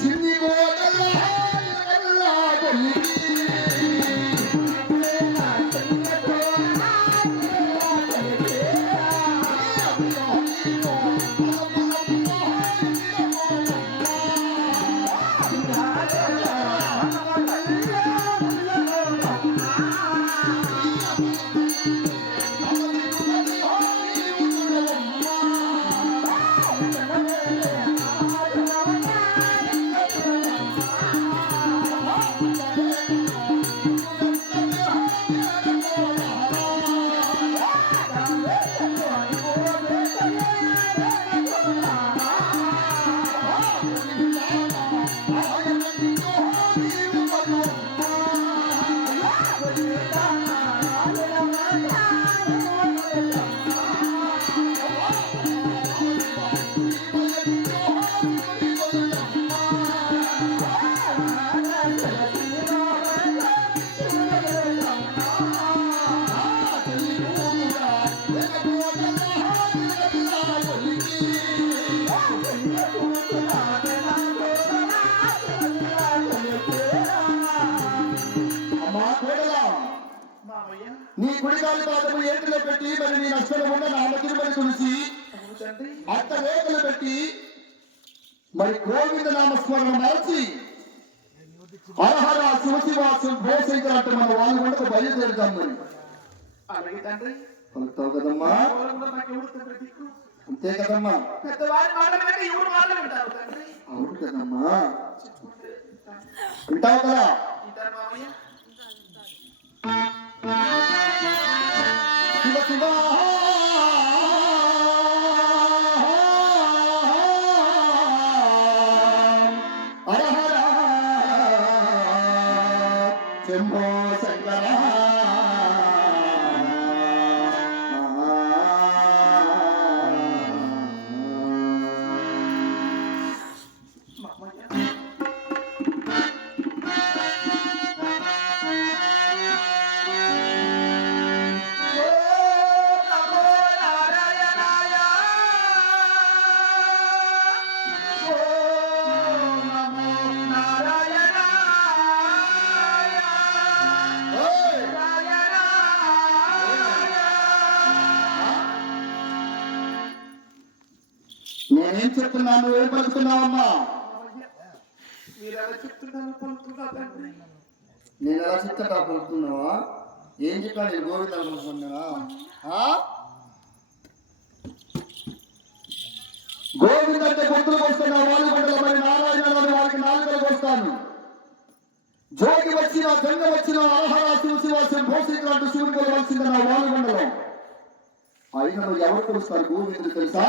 చిన్ని నీ కుడికాలి పాదము ఏటిలో పెట్టి మరి నీ నష్టం ఉన్న నామ తిరుమల తులసి అత్త రేఖలు పెట్టి మరి గోవింద నామస్మరణ మార్చి హరహర శివశివాసం భోశంకర్ అంటే మన వాళ్ళు కూడా బయలుదేరుతాం మరి పలుకుతావు కదమ్మా అంతే కదమ్మా అవును కదమ్మా వింటావు కదా శివ శివ హర హర శంభో శంకర నేనేం చెప్తున్నాను ఏం పలుకుతున్నావమ్మా నేను ఎలా చెప్తా పలుకుతున్నావా ఏం చెప్పా నేను గోవింద అనుకుంటున్నానా గోవింద అంటే గొంతులు వస్తున్నా వాళ్ళు గంటల మరి నారాయణ వారికి నాలుగలకు వస్తాను జోగి వచ్చిన గంగ వచ్చిన ఆహార శివశివాసం భోషికులు అంటూ శివుని కొలవలసింది నా వాళ్ళు గంటలో అయినా ఎవరు కొలుస్తారు గోవిందుడు తెలుసా